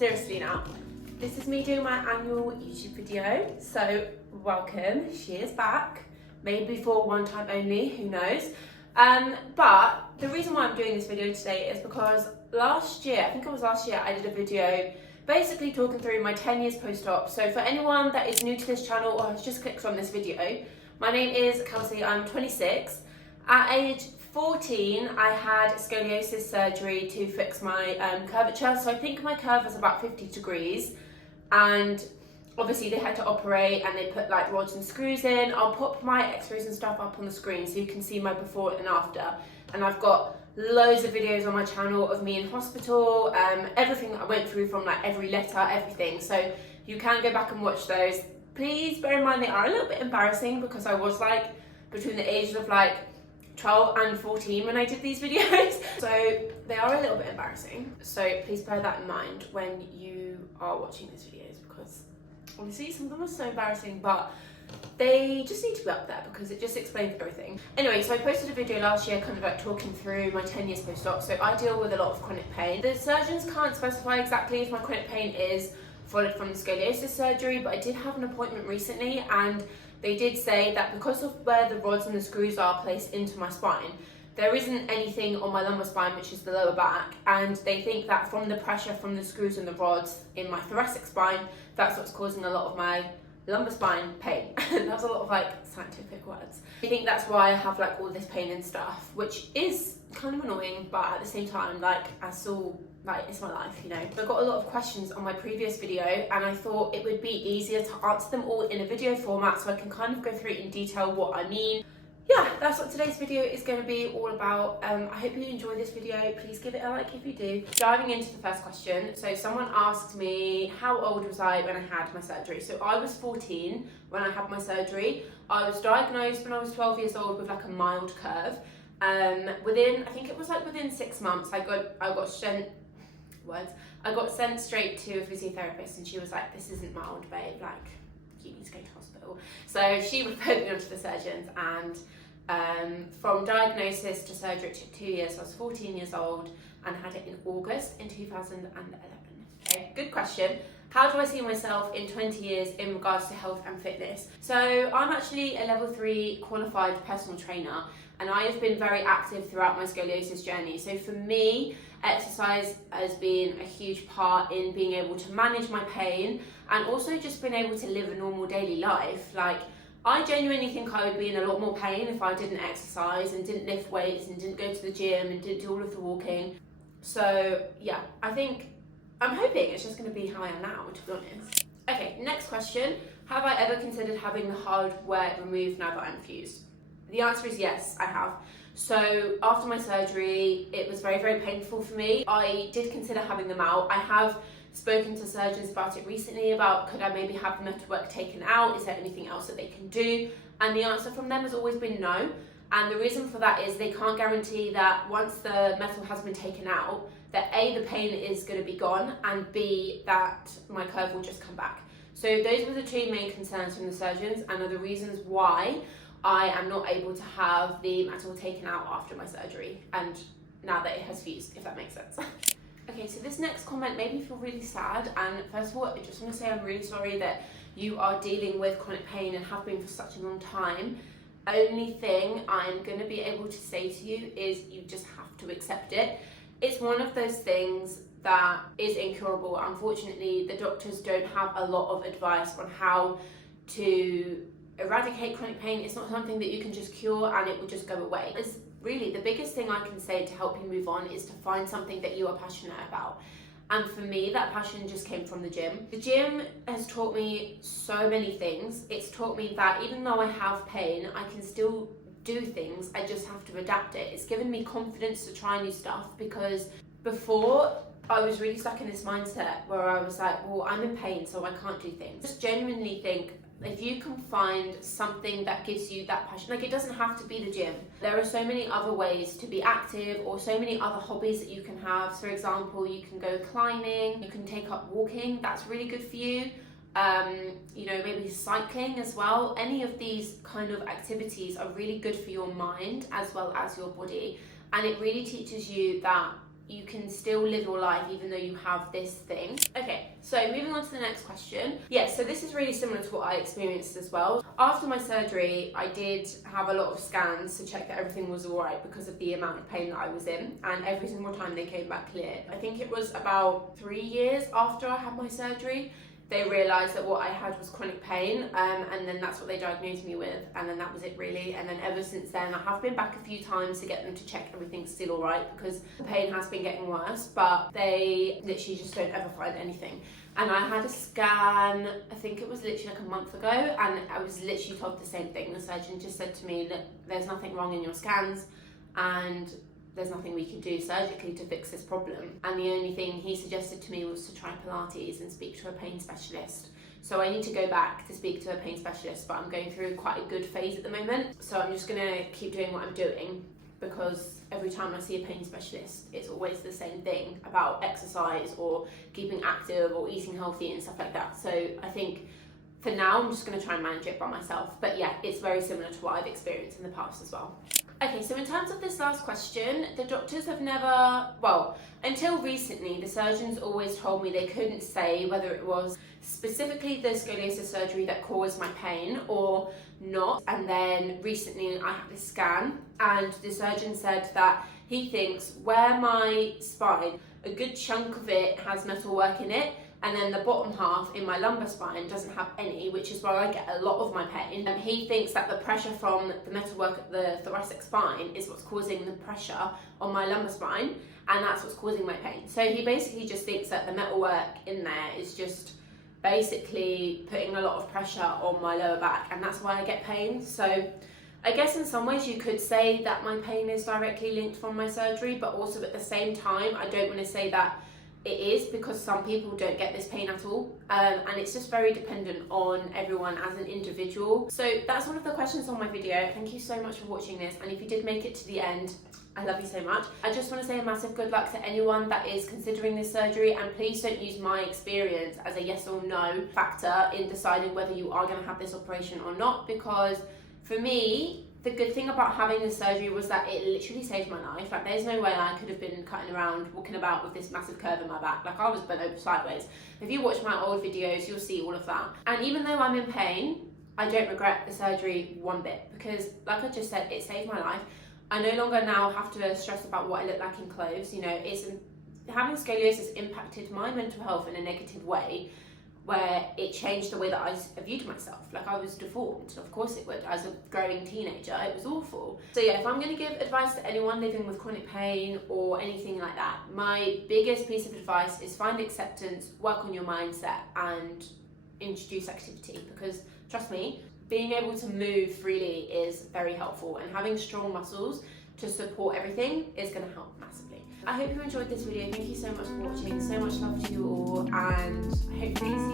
seriously now, this is me doing my annual YouTube video, so welcome, she is back, maybe for one time only, who knows. But the reason why I'm doing this video today is because last year, I think it was last year, I did a video basically talking through my 10 years post-op. So for anyone that is new to this channel or has just clicked on this video, my name is Kelsey, I'm 26. At age 14, I had scoliosis surgery to fix my curvature. So I think my curve was about 50 degrees, and obviously they had to operate and they put like rods and screws in. I'll pop my x-rays and stuff up on the screen so you can see my before and after. And I've got loads of videos on my channel of me in hospital, everything that I went through, from like every letter, everything. So you can go back and watch those. Please bear in mind they are a little bit embarrassing because I was like between the ages of like 12 and 14 when I did these videos. So they are a little bit embarrassing. So please bear that in mind when you are watching these videos, because honestly some of them are so embarrassing, but they just need to be up there because it just explains everything. Anyway, so I posted a video last year kind of like talking through my 10 years post-op. So I deal with a lot of chronic pain. The surgeons can't specify exactly if my chronic pain is followed from the scoliosis surgery, but I did have an appointment recently and they did say that because of where the rods and the screws are placed into my spine, there isn't anything on my lumbar spine, which is the lower back, and they think that from the pressure from the screws and the rods in my thoracic spine, that's what's causing a lot of my lumbar spine pain. That's a lot of like scientific words. I think that's why I have like all this pain and stuff, which is kind of annoying, but at the same time, like I still, like, it's my life, you know. I got a lot of questions on my previous video and I thought it would be easier to answer them all in a video format so I can kind of go through in detail what I mean. Yeah, that's what today's video is going to be all about. I hope you enjoy this video. Please give it a like if you do. Diving into the first question. So someone asked me how old was I when I had my surgery. So I was 14 when I had my surgery. I was diagnosed when I was 12 years old with like a mild curve. Within, I think it was like within 6 months, I got sent straight to a physiotherapist, and she was like, this isn't mild, babe, like you need to go to hospital. So she referred me on to the surgeons, and from diagnosis to surgery it took 2 years. So I was 14 years old and had it in August in 2011. Okay, good question. How do I see myself in 20 years in regards to health and fitness? So I'm actually a level 3 qualified personal trainer, and I have been very active throughout my scoliosis journey. So for me, exercise has been a huge part in being able to manage my pain and also just being able to live a normal daily life. Like, I genuinely think I would be in a lot more pain if I didn't exercise and didn't lift weights and didn't go to the gym and didn't do all of the walking. So yeah, I'm hoping it's just going to be how I am now, to be honest. Okay, next question. Have I ever considered having the hardware removed now that I'm fused? The answer is yes, I have. So after my surgery, it was very, very painful for me. I did consider having them out. I have spoken to surgeons about it recently, about could I maybe have the metalwork taken out? Is there anything else that they can do? And the answer from them has always been no. And the reason for that is they can't guarantee that once the metal has been taken out, that A, the pain is going to be gone, and B, that my curve will just come back. So those were the two main concerns from the surgeons, and are the reasons why I am not able to have the metal taken out after my surgery, and now that it has fused, if that makes sense. Okay, so this next comment made me feel really sad, and first of all, I just want to say I'm really sorry that you are dealing with chronic pain and have been for such a long time. Only thing I'm going to be able to say to you is you just have to accept it. It's one of those things that is incurable. Unfortunately, the doctors don't have a lot of advice on how to eradicate chronic pain. It's not something that you can just cure and it will just go away. It's really the biggest thing I can say to help you move on is to find something that you are passionate about. And for me, that passion just came from the gym. The gym has taught me so many things. It's taught me that even though I have pain, I can still do things. I just have to adapt it. It's given me confidence to try new stuff, because before I was really stuck in this mindset where I was like, well, I'm in pain, so I can't do things. Just genuinely think, if you can find something that gives you that passion, like it doesn't have to be the gym. There are so many other ways to be active, or so many other hobbies that you can have. So for example, you can go climbing, you can take up walking, that's really good for you. You know, maybe cycling as well. Any of these kind of activities are really good for your mind as well as your body. And it really teaches you that you can still live your life even though you have this thing. Okay, so moving on to the next question. Yeah, so this is really similar to what I experienced as well. After my surgery, I did have a lot of scans to check that everything was all right because of the amount of pain that I was in, and every single time they came back clear. I think it was about 3 years after I had my surgery, they realised that what I had was chronic pain, and then that's what they diagnosed me with, and then that was it really. And then ever since then, I have been back a few times to get them to check everything's still all right, because the pain has been getting worse, but they literally just don't ever find anything. And I had a scan, I think it was literally like a month ago, and I was literally told the same thing. The surgeon just said to me, look, there's nothing wrong in your scans, and there's nothing we can do surgically to fix this problem. And the only thing he suggested to me was to try Pilates and speak to a pain specialist. So I need to go back to speak to a pain specialist, but I'm going through quite a good phase at the moment. So I'm just gonna keep doing what I'm doing, because every time I see a pain specialist, it's always the same thing about exercise or keeping active or eating healthy and stuff like that. So I think for now, I'm just gonna try and manage it by myself. But yeah, it's very similar to what I've experienced in the past as well. Okay, so in terms of this last question, the doctors have never, well, until recently, the surgeons always told me they couldn't say whether it was specifically the scoliosis surgery that caused my pain or not. And then recently I had this scan, and the surgeon said that he thinks where my spine, a good chunk of it has metalwork in it, and then the bottom half in my lumbar spine doesn't have any, which is where I get a lot of my pain. And he thinks that the pressure from the metalwork at the thoracic spine is what's causing the pressure on my lumbar spine, and that's what's causing my pain. So he basically just thinks that the metalwork in there is just basically putting a lot of pressure on my lower back, and that's why I get pain. So I guess in some ways you could say that my pain is directly linked from my surgery, but also at the same time, I don't want to say that it is, because some people don't get this pain at all, and it's just very dependent on everyone as an individual. So that's one of the questions on my video. Thank you so much for watching this, and if you did make it to the end, I love you so much. I just want to say a massive good luck to anyone that is considering this surgery, and please don't use my experience as a yes or no factor in deciding whether you are going to have this operation or not, because for me, the good thing about having this surgery was that it literally saved my life. Like, there's no way I could have been cutting around, walking about with this massive curve in my back. Like, I was bent over sideways. If you watch my old videos, you'll see all of that. And even though I'm in pain, I don't regret the surgery one bit, because like I just said, it saved my life. I no longer now have to stress about what I look like in clothes. You know, having scoliosis impacted my mental health in a negative way, where it changed the way that I viewed myself. Like, I was deformed, of course it would. As a growing teenager, it was awful. So yeah, if I'm going to give advice to anyone living with chronic pain or anything like that, my biggest piece of advice is find acceptance, work on your mindset, and introduce activity. Because trust me, being able to move freely is very helpful, and having strong muscles to support everything is going to help massively. I hope you enjoyed this video. Thank you so much for watching. So much love to you all, and hopefully